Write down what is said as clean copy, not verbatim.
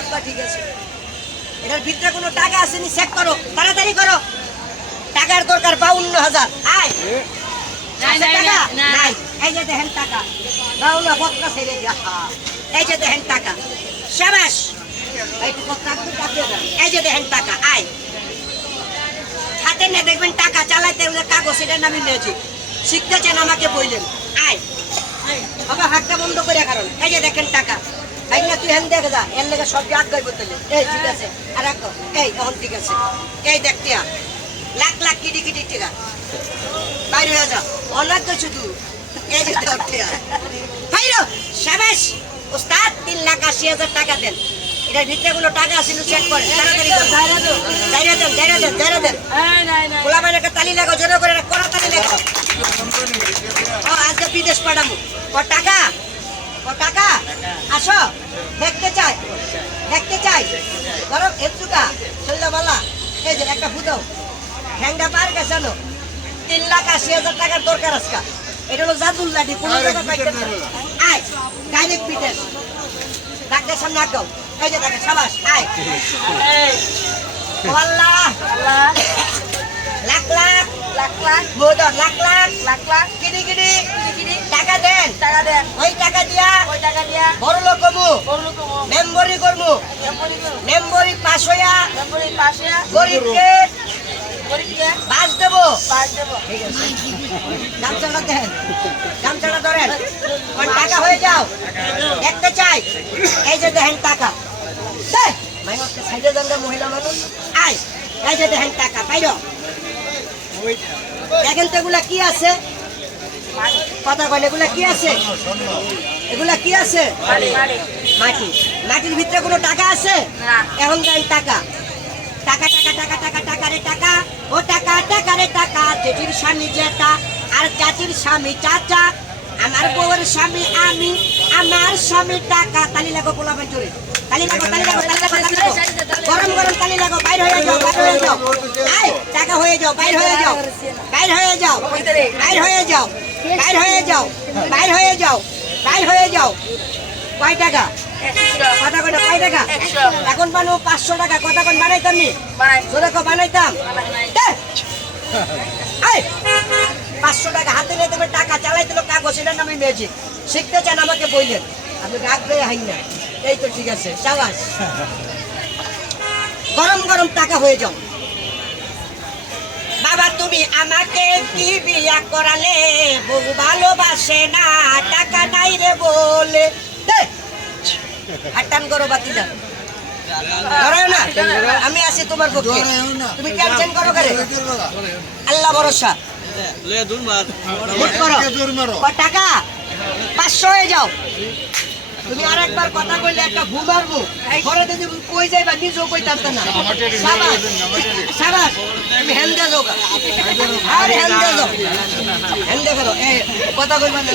আব্বা ঠিক আছে। এটার ভিতরে কোনো টাকা আসেনি, চেক করো, তাড়াতাড়ি করো। টাকার দরকার 52,000। আয় টাকা নাই, এই যে দেখেন টাকা 52 বকরা ছেড়ে দিয়া, এই যে দেখেন টাকা, শাবাশ। এইটুকু টাকা কাটিয়ে দেন, এই যে দেখেন টাকা। আয় হাতে নিয়ে দেখবেন টাকা চালাইতে কাগজ, এটার নামই নিয়েছি। শিখতেছেন আমাকে বললেন। আয় বাবা হাতটা বন্ধ করে, কারণ এই যে দেখেন টাকা। এই না তুই হেন দেখে যা, এর লেগে সব আগ গাইব তাহলে। এই ঠিক আছে, আর রাখো, এই তখন ঠিক আছে। এই দেখতে লাখ লাখ কিটি কিটি টাকা বাইরে হয়ে যা, অনেক তো শুধু। এই যে বাইরো, শাবাশ ওস্তাদ। 3,80,000 টাকা দেন। এটার ভিতরে কোনো টাকা আছে চেক করেন, তাড়াতাড়ি করেন। জায়গা দেন। খোলা বাইরে তালি লাগাও, জোরে করে কড়া তালি লাগাও। আজকে বিদেশ পাঠাবো। টাকা আসো, দেখতে চাই। গরম এতুকা চল্লা বালা। এই যে একটা ফুটাও ঠ্যাংটা পার গেছে। 3,80,000 টাকার দরকার আজকা। এটা হলো জাদুল লাঠি, কোনো জায়গা পাইতে না। আয় ডাইরেক্ট বিদেশ, ডাক্তার সামনে আগাও। এই যে দেখে, সাবাস। আয় আল্লাহ লাখ লাখ বোধর, লাখ কিডি টাকা দেন। ওই টাকা দিয়া বড় লোক কমু, মেম্বরি করমু। মেম্বরি পাস হইয়া গরিবকে বাস দেবো। ঠিক আছে, গামছাটা দেন, গামছাটা ধরেন। টাকা হয়ে যাও, দেখতে চাই। এই যে দেখেন টাকা, মহিলা মানুষ। আয় এই যে দেখেন টাকা, বাইর দেখেন তো এগুলা কি আছে, কথা বলে এগুলা কি আছে, এগুলা কি আছে? মাটি। মাটির ভিতরে কোনো টাকা আছে? এখন দেন টাকা। টাকা রে টাকা, ও টাকা রে টাকা। জেঠির স্বামী জেঠা, আর চাচির স্বামী চাচা, আমার বউয়ের স্বামী আমি, আমার স্বামী টাকা। তালি লাগো পোলাপের জোরে, তালি লাগো। গরম তালি লাগো। বাইর হয়ে যাও। আয় টাকা হয়ে যাও, বাইর হয়ে যাও। কয় টাকা? কথা কয় কয় টাকা? এখন বানো 500 টাকা। কথা কোন বানাইতাম নি? বানাইতাম। 500 টাকা হাতে নিয়ে দেবে। টাকা চালাইতে কাগজ, এটার নামে ম্যাজিক। শিখতে চান আমাকে বললেন, আপনি রাগ দিয়ে হাই না। এই তো ঠিক আছে, চাবাস। গরম টাকা হয়ে যাও। বাবা তুমি আমাকে কি বিয়া করালে, বউ ভালোবাসে না, টাকা নাই রে বলে। হাটান করো বাতি যান, না আমি আছি তোমার পক্ষে। তুমি টেনশন করো করে, আল্লাহ ভরসা। টাকা 500 হয়ে যাও। তুমি আর একবার কথা বললে একটা ঘুম মারবো। ঘরে যদি কই যাইবা, নিজেও কইতাম না। সাবাস, তুমি হেন্দে যাও, আর হেন্দে যাও, হেন্দে করো। কথা কইবা না।